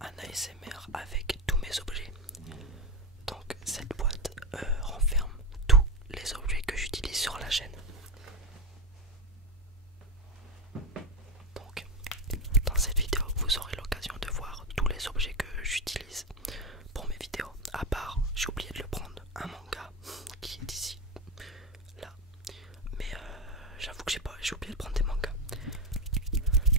un ASMR avec tous mes objets. Donc cette boîte renferme tous les objets que j'utilise sur la chaîne. Donc dans cette vidéo vous aurez l'occasion de voir tous les objets que j'utilise pour mes vidéos. À part, j'ai oublié de le prendre, un manga qui est ici, là. Mais j'avoue que j'ai oublié de prendre des mangas.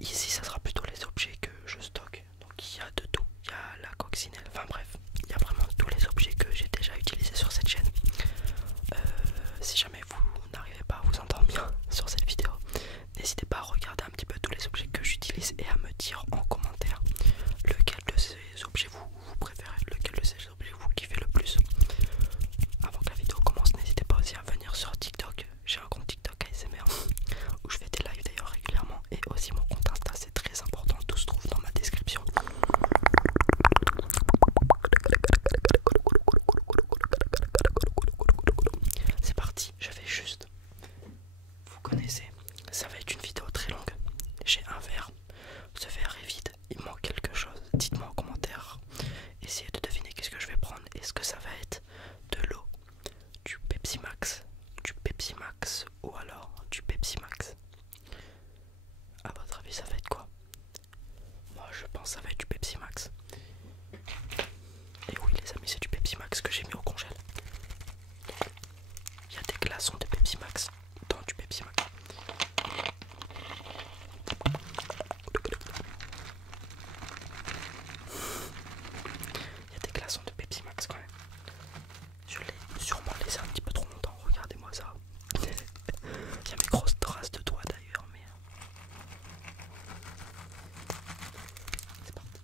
Ici ça sera plutôt les objets que je stocke. Donc il y a de tout, il y a la coccinelle, enfin bref, il y a vraiment tous les objets que j'ai déjà utilisés sur cette chaîne. Si jamais vous n'arrivez pas à vous entendre bien sur cette vidéo, n'hésitez pas à regarder un petit peu tous les objets que j'utilise et à me dire en commentaire lequel de ces objets vous préférez, lequel de ces objets vous kiffez le plus. Avant que la vidéo commence, n'hésitez pas aussi à venir sur TikTok. J'ai un compte TikTok ASMR où je fais des lives d'ailleurs régulièrement, et aussi mon compte Insta, c'est très important, tout se trouve dans ma description. C'est parti, je vais juste, vous connaissez, ça va être une vidéo très longue. J'ai un verre, ce verre est vide, il manque quelque chose, dites-moi en commentaire, essayez de deviner qu'est-ce que je vais prendre. Est-ce que ça va être de l'eau, du Pepsi Max ou alors du Pepsi Max? À votre avis ça va être quoi? Moi je pense que ça va être du Pepsi Max. Et oui les amis, c'est du Pepsi Max que j'ai mis au congèle. Il y a des glaçons de Pepsi Max dans du Pepsi Max. Il y a des glaçons de Pepsi Max quand même. Je l'ai sûrement laissé un petit peu trop longtemps, regardez-moi ça. Il y a mes grosses traces de doigts d'ailleurs, mais c'est parti.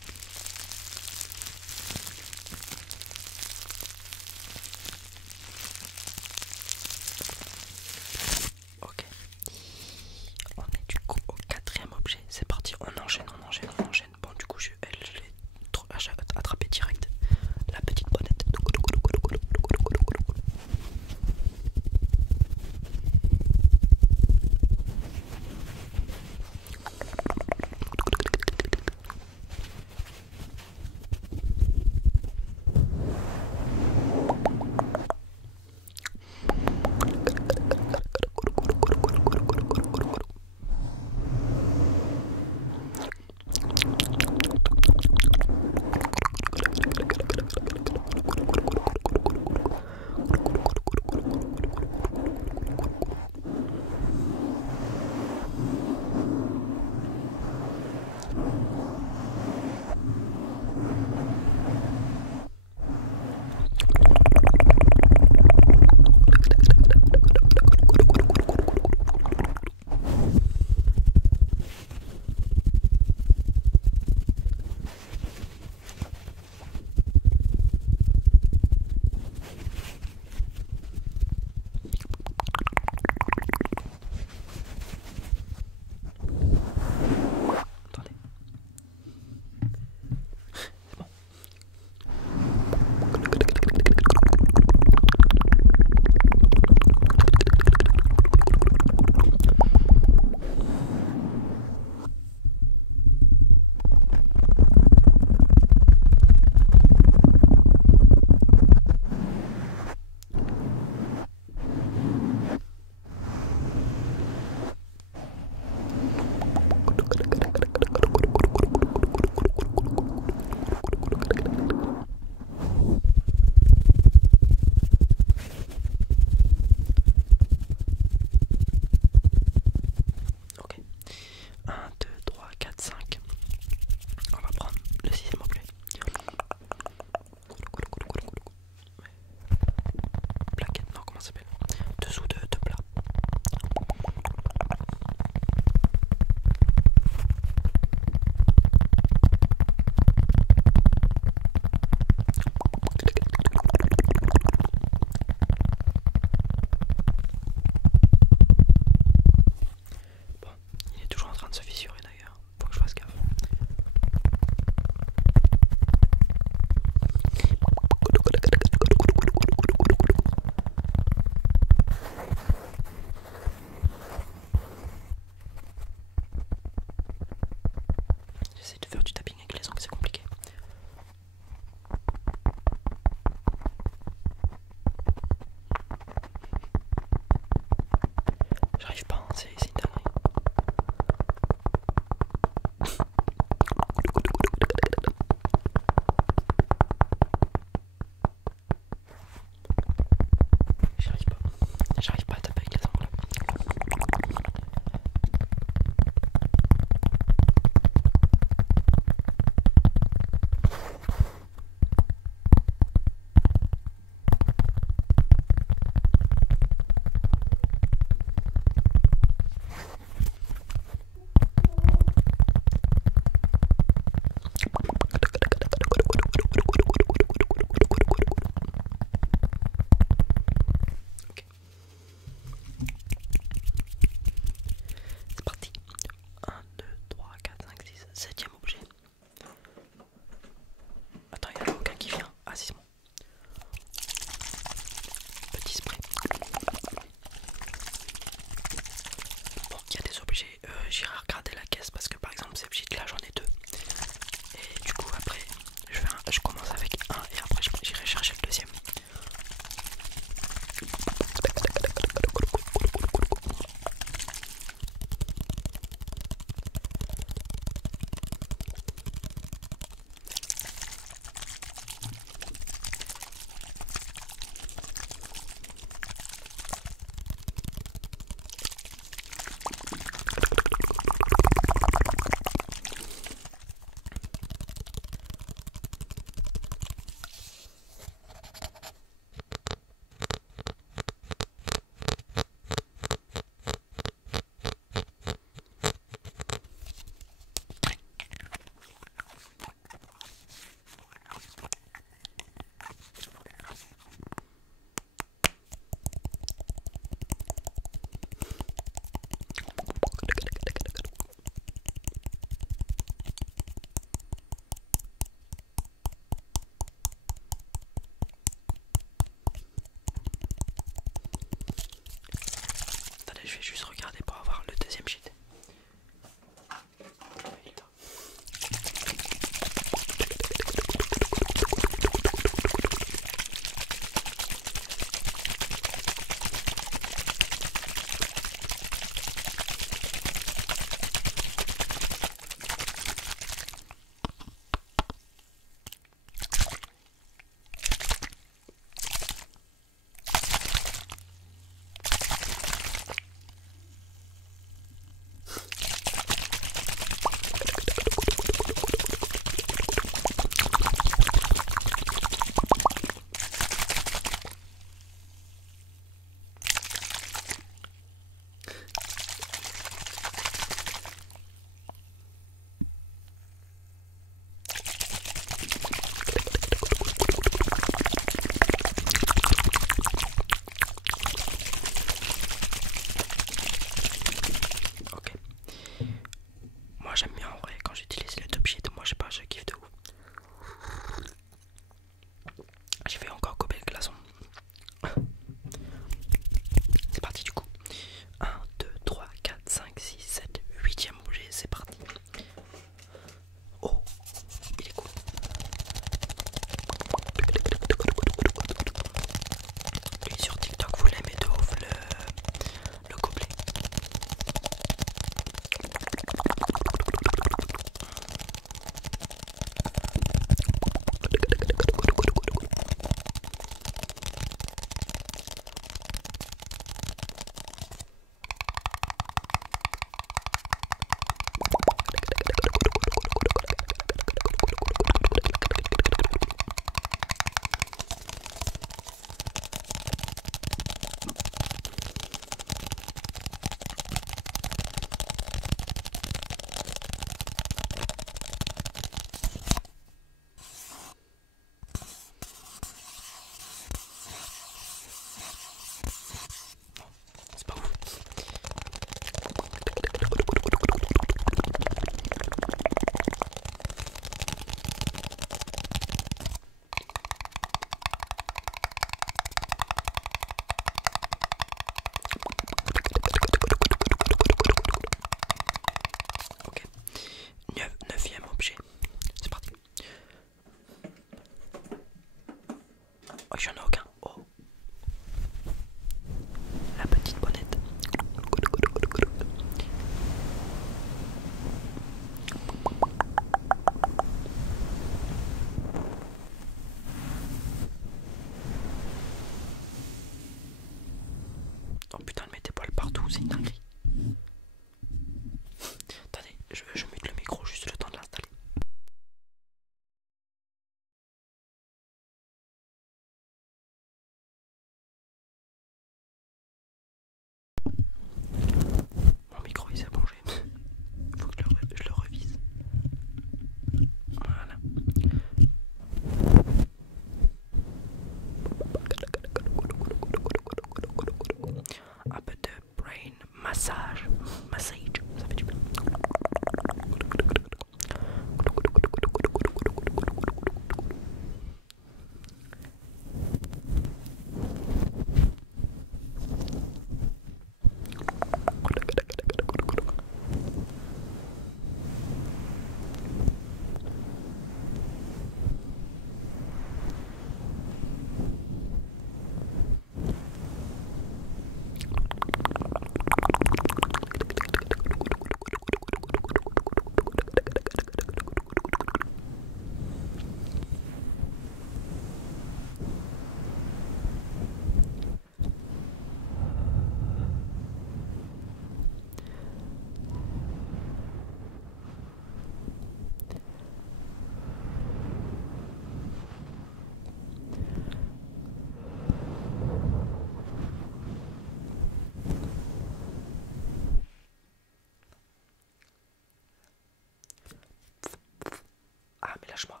Lâche-moi.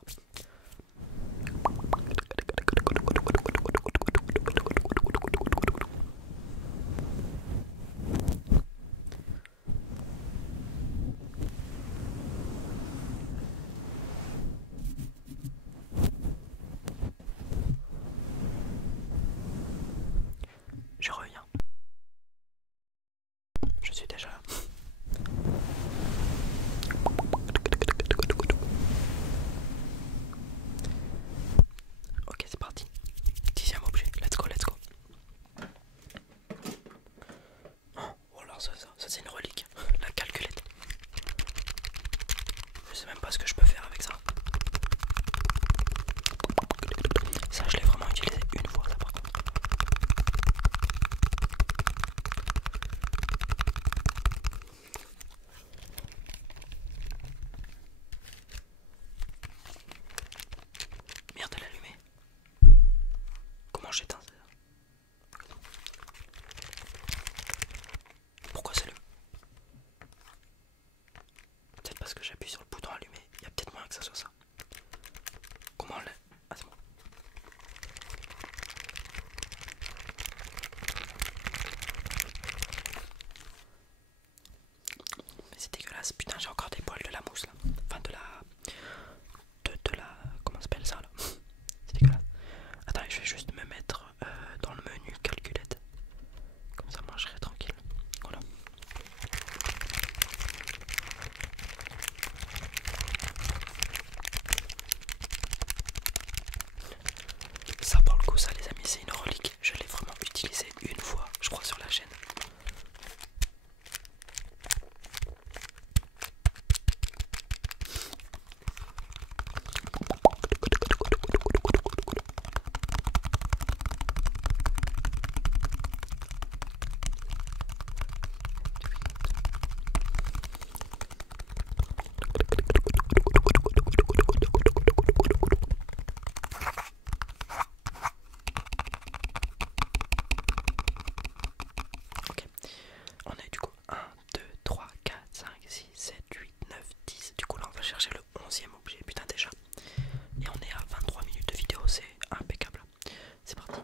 Je reviens. Je suis déjà là. Ok, c'est parti. 10e objet. Let's go, let's go. Oh là, ça c'est une relique. La calculette. Je sais même pas ce que je peux faire avec ça. Ça, je l'ai vraiment utilisé une fois, ça par contre. Merde, elle est allumée. Comment j'éteins ça? Pourquoi c'est le... Peut-être parce que j'appuie sur le bouton allumé. Il y a peut-être moyen que ça soit ça. Comment on l'a... Ah, c'est bon. Mais c'est dégueulasse. Putain, j'ai encore des poils de la mousse là. Enfin, de la... De la... Comment ça s'appelle ça là? C'est dégueulasse. Attends, je vais juste me mettre dans le menu calculette. Comme ça, moi je serai tranquille. Voilà. Ça, pour le coup, ça, les amis, c'est une relique. Je l'ai vraiment utilisé une fois, je crois, sur la chaîne. Ok, on est du coup 1, 2, 3, 4, 5, 6, 7, 8, 9, 10. Du coup là on va chercher le 11e objet, putain déjà. Et on est à 23 minutes de vidéo, c'est impeccable. C'est parti.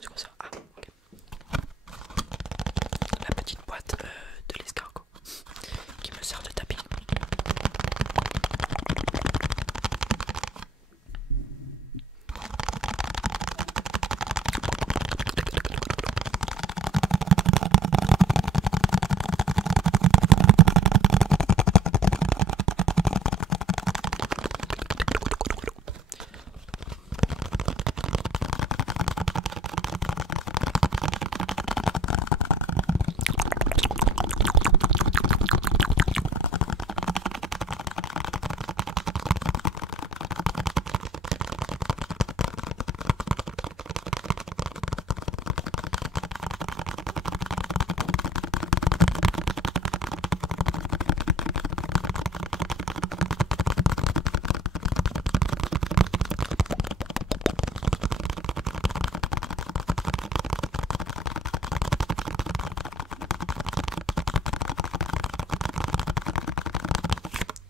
C'est quoi ça? Ah, ok. La petite boîte de l'escargot qui me sert de tapis.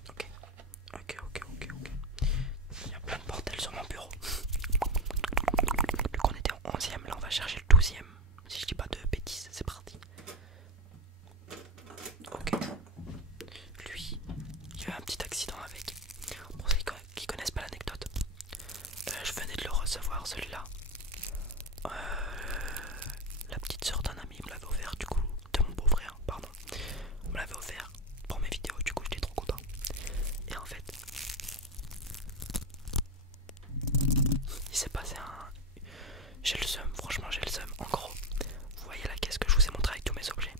Ok. Il y a plein de bordel sur mon bureau. Vu qu'on était en 11e, là on va chercher le 12e. Si je dis pas de bêtises, c'est parti. Ok. Lui, il y a eu un petit accident avec. Pour ceux qui connaissent pas l'anecdote, je venais de le recevoir celui-là. La petite soeur d'un ami me l'avait offert, du coup, de mon beau-frère, pardon. On me l'avait offert pour mes vidéos, du coup j'étais trop content. Et en fait, il s'est passé un... J'ai le seum, franchement j'ai le seum. En gros, vous voyez la caisse que je vous ai montré avec tous mes objets.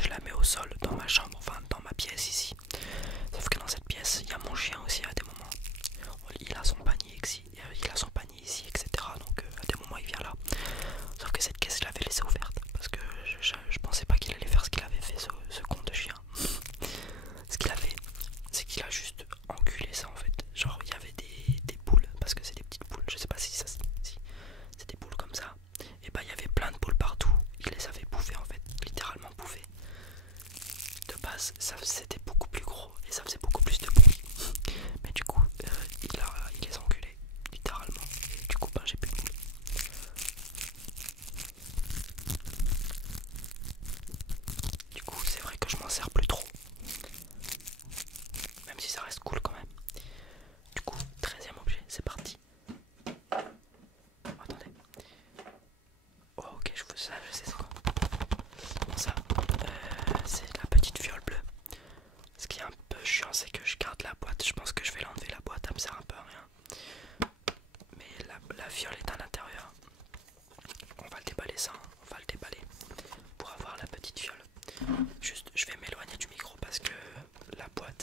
Je la mets au sol dans ma chambre, enfin dans ma pièce ici. Sauf que dans cette pièce, il y a mon chien aussi à des moments. Il a son panier ici, etc. Donc à des moments il vient là. Sauf que cette caisse je l'avais laissée ouverte parce que je pensais pas qu'il allait faire ce qu'il avait fait, ce con de chien. Ce qu'il a fait, c'est qu'il a juste enculé ça en fait. Genre il y avait des boules, parce que c'est des petites boules, je sais pas si ça si c'est des boules comme ça. Et bah il y avait plein de boules partout. Il les avait bouffées en fait, littéralement bouffées. De base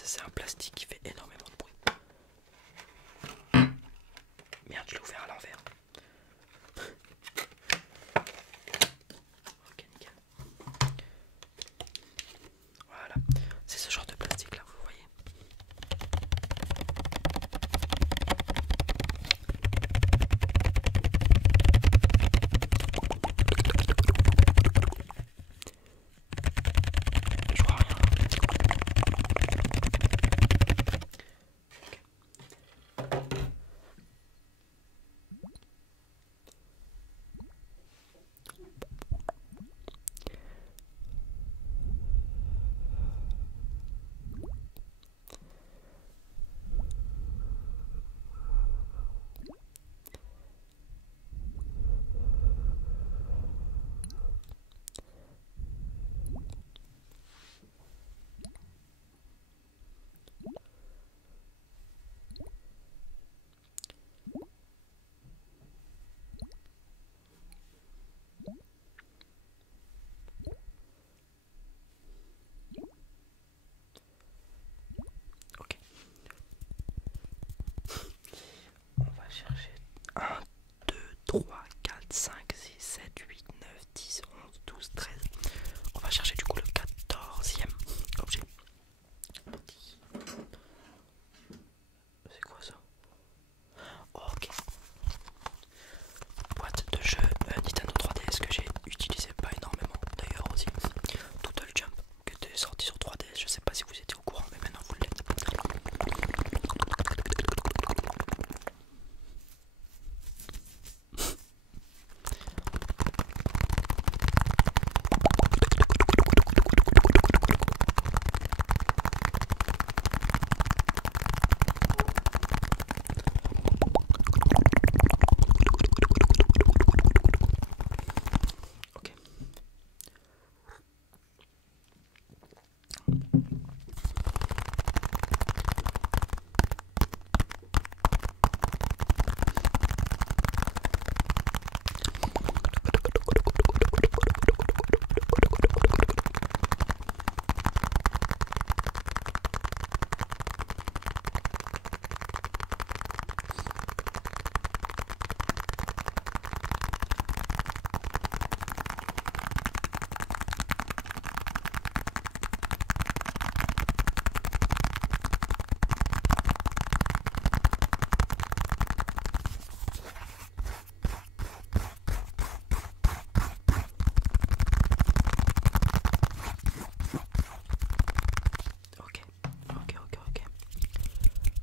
c'est un plastique qui fait énormément de bruit. Merde, je l'ai ouvert à l'envers. Ok, nickel. Voilà, c'est ce genre de plastique là, vous voyez. Je vois rien. Ok. On va chercher 1, 2, 3, 4, 5, 6, 7, 8, 9, 10, 11, 12, 13. On va chercher du coup le 14e objet. C'est quoi ça? Ok. Boîte de jeu Nintendo 3DS que j'ai utilisé pas énormément d'ailleurs aussi. Doodle Jump qui était sorti sur 3DS, je sais pas si vous étiez au courant mais maintenant vous l'êtes. Ok. Ok.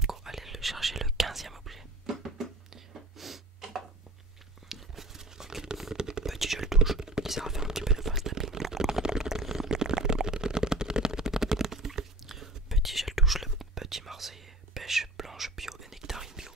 On va aller le chercher le 15e objet. Ok. Petit gel douche qui sert à faire un petit peu de fast tapping. Petit gel douche, le petit marseillais, pêche blanche bio et nectarine bio.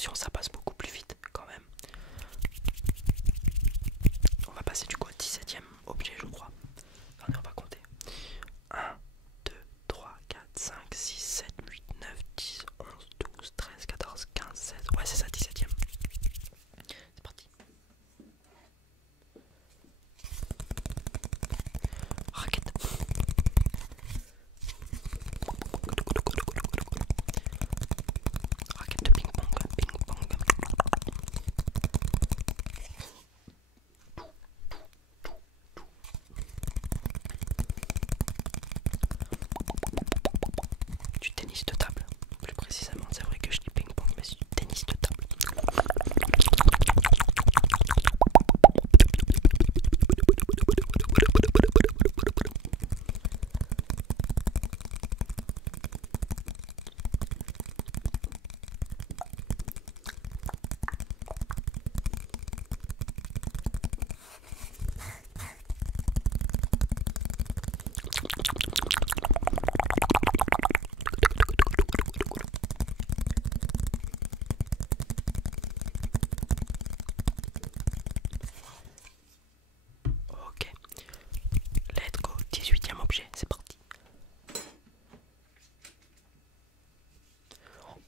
fonction ça passe beaucoup plus vite quand même. On va passer du coup au 17e objet je crois. Attendez, on va compter. 1, 2, 3, 4, 5, 6, 7, 8, 9, 10, 11, 12, 13, 14, 15, 16. Ouais c'est ça, 17e. C'est parti. Raquette. Raquette de ping-pong, ping-pong. Du tennis de table, plus précisément. C'est vrai que je dis ping-pong, mais c'est du tennis de table. Ok, let's go, 18e objet, c'est parti.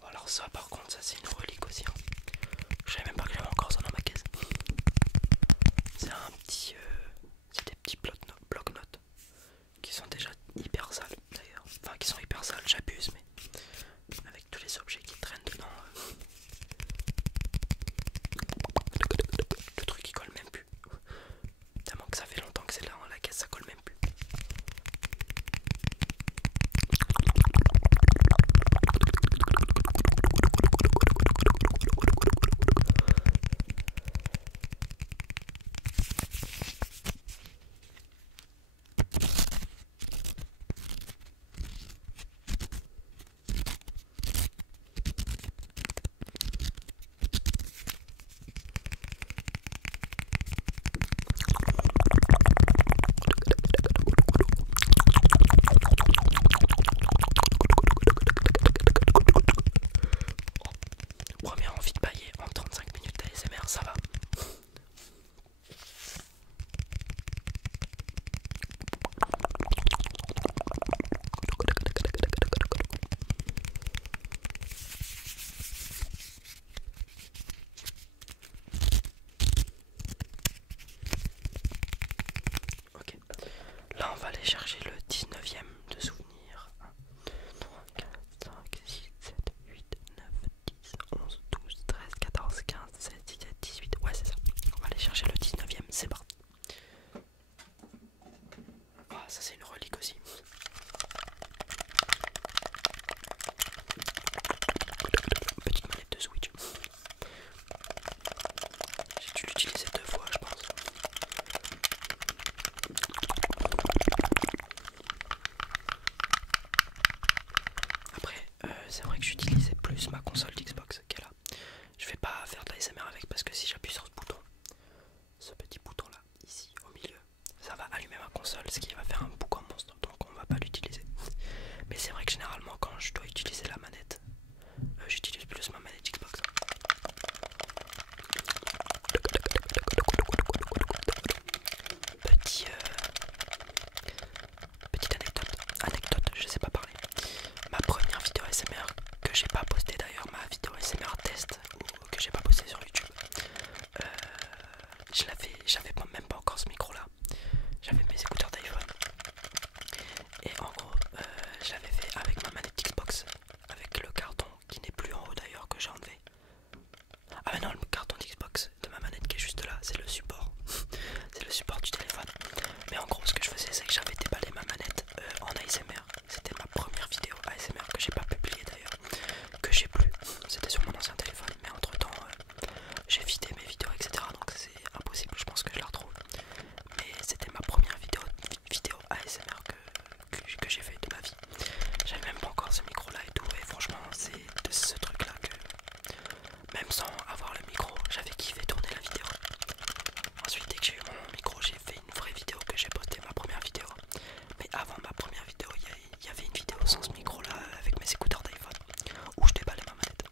Alors ça par contre, ça c'est une relique aussi. Hein. Je savais même pas que j'avais encore ça dans ma caisse. C'est un petit... c'est des petits bloc-notes qui sont déjà hyper sales d'ailleurs. Enfin qui sont hyper sales, j'abuse mais... Avec tous les objets qui traînent dedans. Le truc il colle même plus. Tellement que ça fait longtemps que c'est là dans la caisse, ça colle même plus. Première envie de bailler en 35 minutes d'ASMR, ça va. Ok, là on va aller chercher le 19e de souvenir. 1, 2, 3, 4, 5, 6, 7, 8, 9, 10, 11, 12, 13, 14, 15, 16, 17, 18. Ouais c'est ça, on va aller chercher le 19e, c'est parti. Ah ça c'est une relique aussi. Petite manette de Switch. J'ai dû l'utiliser 2 fois je pense. Après c'est vrai que j'utilisais plus ma console d'Xbox qu'elle a. Je vais pas faire de l'ASMR avec parce que si j'appuie sur ce petit bouton là, ici au milieu, ça va allumer ma console, ce qui va faire un boucan monstre, donc on va pas l'utiliser. Mais c'est vrai que généralement quand je dois utiliser la manette, j'utilise plus ma manette Xbox. Petite anecdote, je sais pas parler. Ma première vidéo ASMR que j'ai pas postée d'ailleurs, ma vidéo ASMR test ou que j'ai pas postée sur YouTube, j'avais même pas encore ce micro là, j'avais mes écouteurs d'iPhone et en gros je l'avais fait avec ma manette Xbox, avec le carton qui n'est plus en haut d'ailleurs que j'ai enlevé. Ah mais non, le carton d'Xbox de ma manette qui est juste là, c'est le support. C'est le support du téléphone. Mais en gros ce que je faisais c'est que j'avais déballé ma manette en ASMR. C'était ma première vidéo ASMR que j'ai pas publiée d'ailleurs, que j'ai plus. C'était sur mon ancien téléphone mais entre temps j'ai vidé mes vidéos etc. Donc c'est impossible, je pense que je la retrouve. Mais c'était ma première vidéo ASMR que j'ai fait de ma vie. J'avais même pas encore ce micro là et tout et franchement c'est de ce truc là que même sans avoir le micro j'avais kiffé tourner la vidéo. Ensuite dès que j'ai eu mon micro j'ai fait une vraie vidéo que j'ai postée, ma première vidéo. Mais avant ma première vidéo il y avait une vidéo sans ce micro là avec mes écouteurs d'iPhone où je déballais ma manette.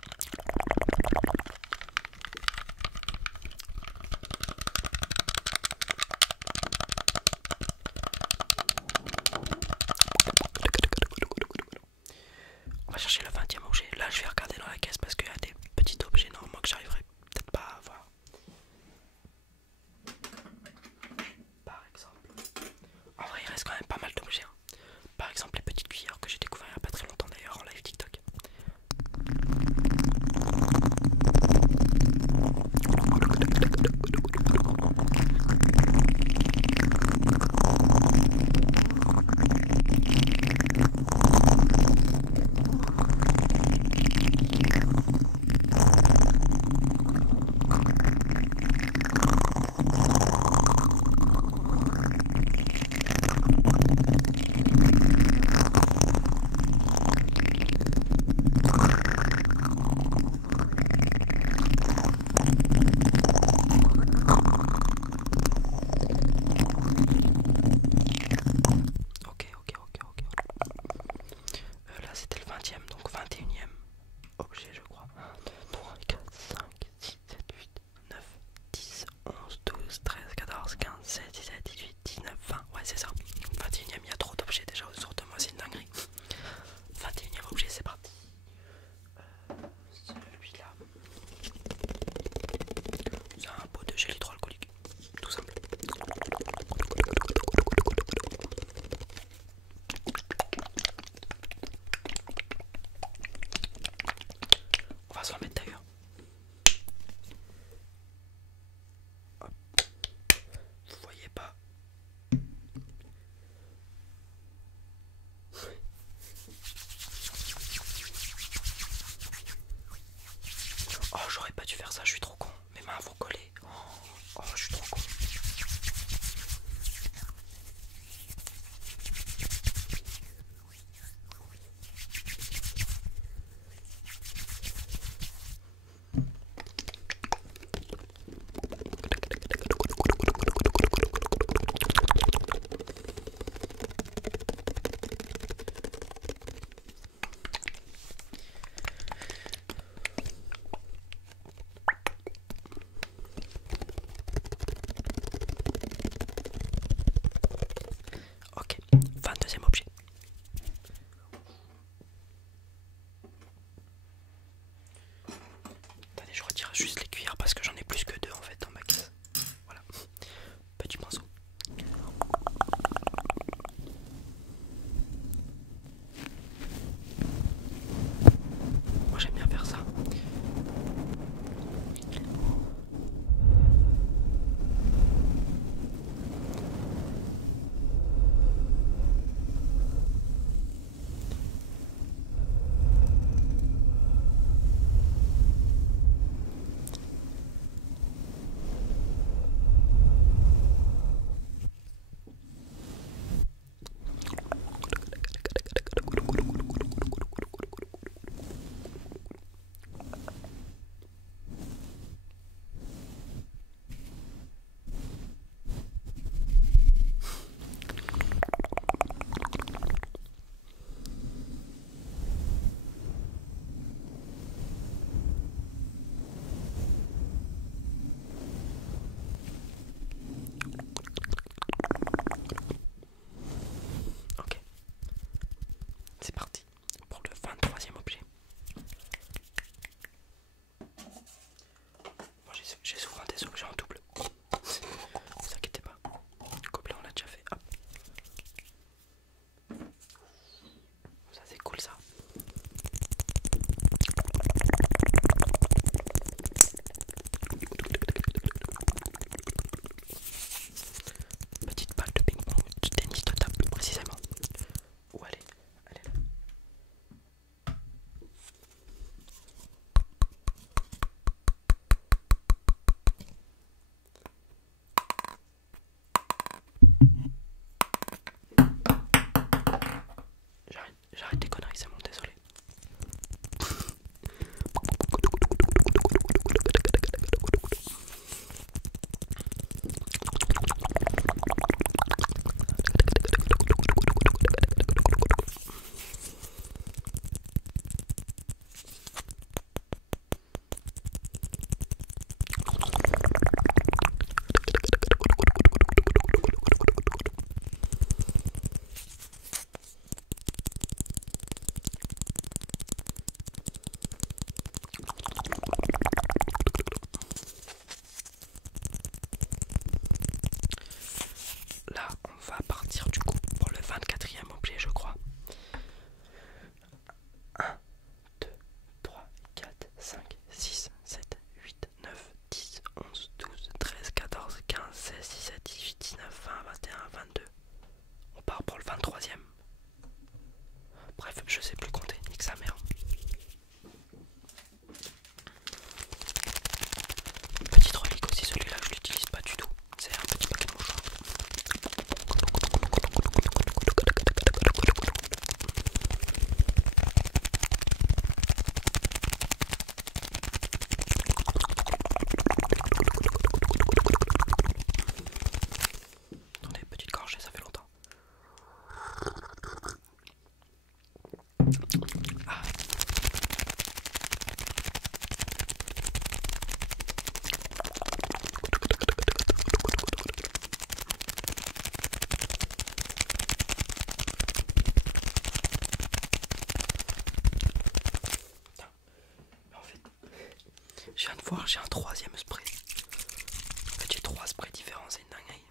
chercher un troisième spray. En fait j'ai 3 sprays différents, c'est une dinguerie.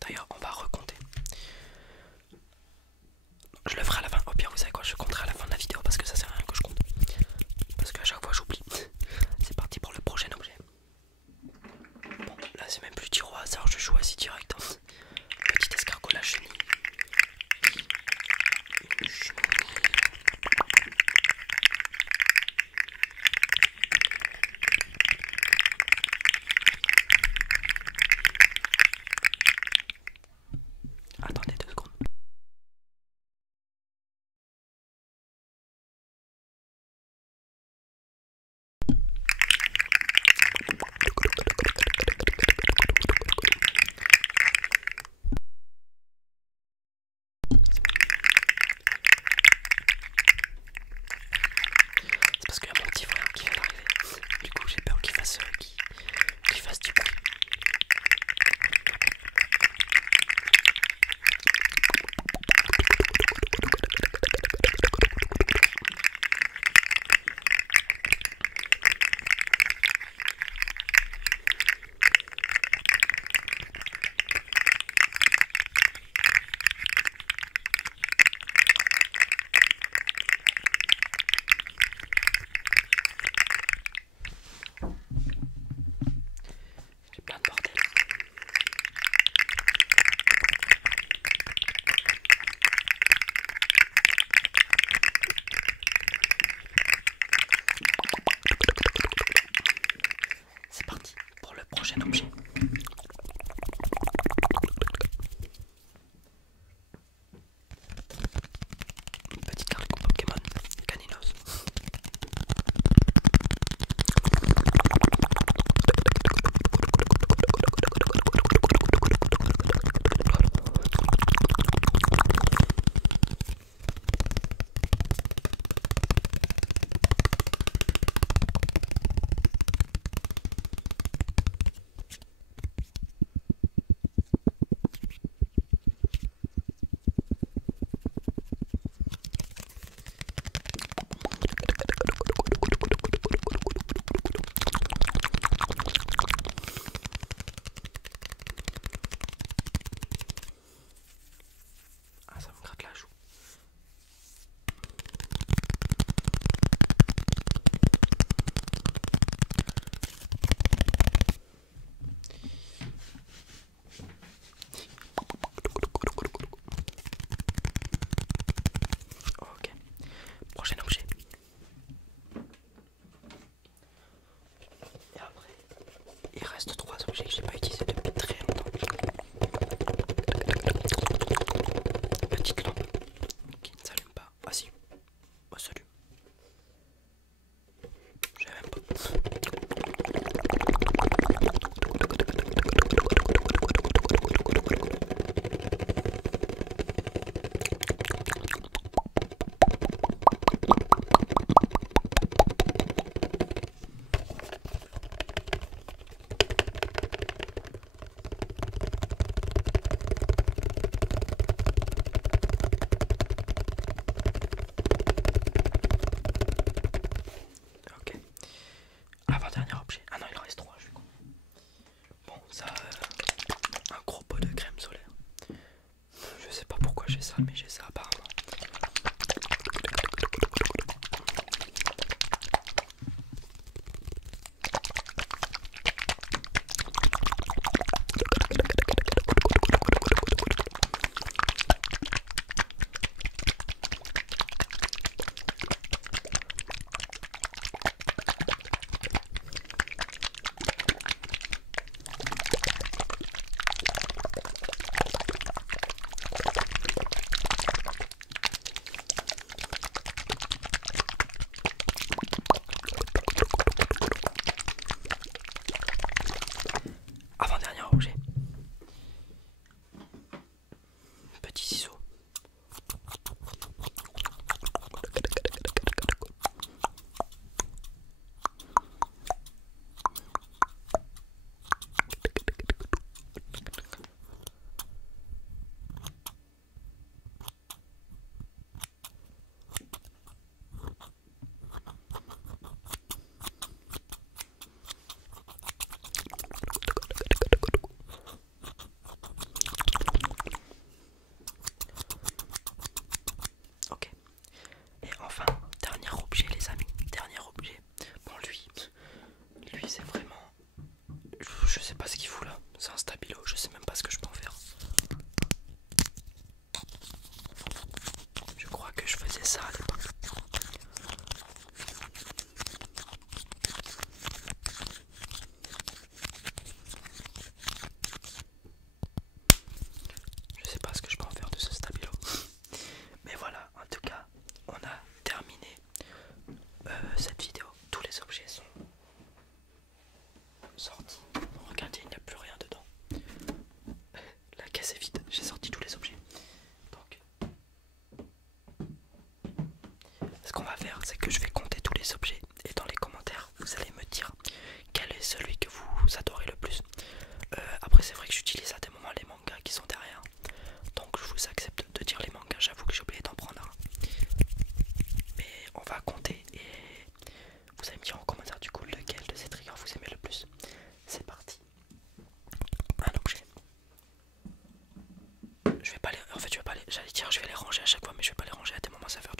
D'ailleurs on va recompter. Je le ferai à la fin. Au pire vous savez quoi, je compterai à la fin de la vidéo parce que ça sert à rien que je compte. Parce qu'à chaque fois j'oublie. C'est parti pour le prochain objet. Bon là c'est même plus tir au hasard, je choisis direct. Petit escargot, la chenille. Une chenille. Attendez 2 secondes. C'est parce qu'il y a mon petit frère qui vient d'arriver. Du coup j'ai peur qu'il fasse, qu'il fasse du bruit. J'ai plein de bordel. C'est parti pour le prochain objet. Une petite carte Pokémon Caninos. Ah ça me gratte la joue. Ok, prochain objet. Et après, il reste 3 objets que j'ai pas utilisés depuis très longtemps. Petite lampe qui ne s'allume pas. Ah si, oh, salut. Je savais même pas. Ok. Avant-dernier objet. Ah non, il en reste 3, je suis con. Bon, ça. Un gros pot de crème solaire. Je sais pas pourquoi j'ai ça, mais j'ai ça apparemment. ce qu'on va faire, c'est que je vais compter tous les objets et dans les commentaires, vous allez me dire quel est celui que vous adorez le plus. Après, c'est vrai que j'utilise à des moments les mangas qui sont derrière, donc je vous accepte de dire les mangas. J'avoue que j'ai oublié d'en prendre un, mais on va compter et vous allez me dire en commentaire du coup lequel de ces triggers vous aimez le plus. C'est parti. Un objet. Je vais pas les, en fait je vais pas les, j'allais dire je vais les ranger à chaque fois, mais je vais pas les ranger à des moments, ça va faire